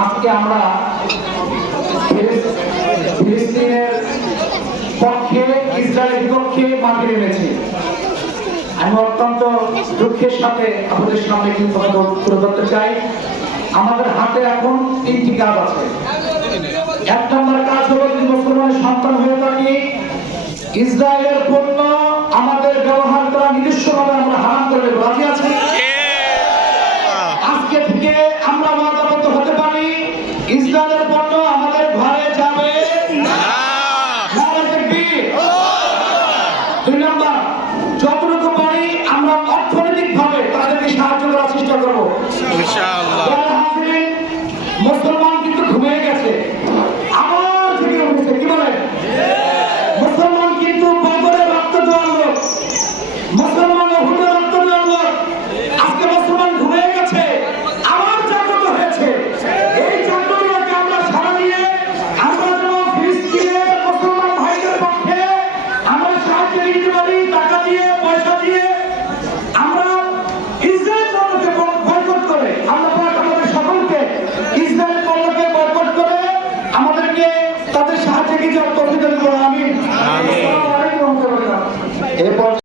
আজকে আমরা ফিলিস্তিনের পক্ষে ইসরায়েলের বিপক্ষে মাঠে নেমেছি। আমি অত্যন্ত দুঃখের সাথে আপনাদের সামনে কিন্তু তুলে ধরতে চাই, আমাদের হাতে এখন 3টি কাজ আছে। 1 নম্বর কাজ হলো, যদি মুসলমানের সন্তান হয়ে থাকি, ইসরায়েলের পণ্য আমাদের ব্যবহার করা নিজস্বভাবে আমরা হারাম করে দেব। রাজি আছি? আজকে থেকে আমরা ওয়াদাবদ্ধ হতে পারি, ইসরায়েলের পণ্য আমাদের ঘরে যাবে না। 2 নম্বর, যতটুকু পারি আমরা অর্থনৈতিক ভাবে তাদেরকে সাহায্য করার চেষ্টা করবো।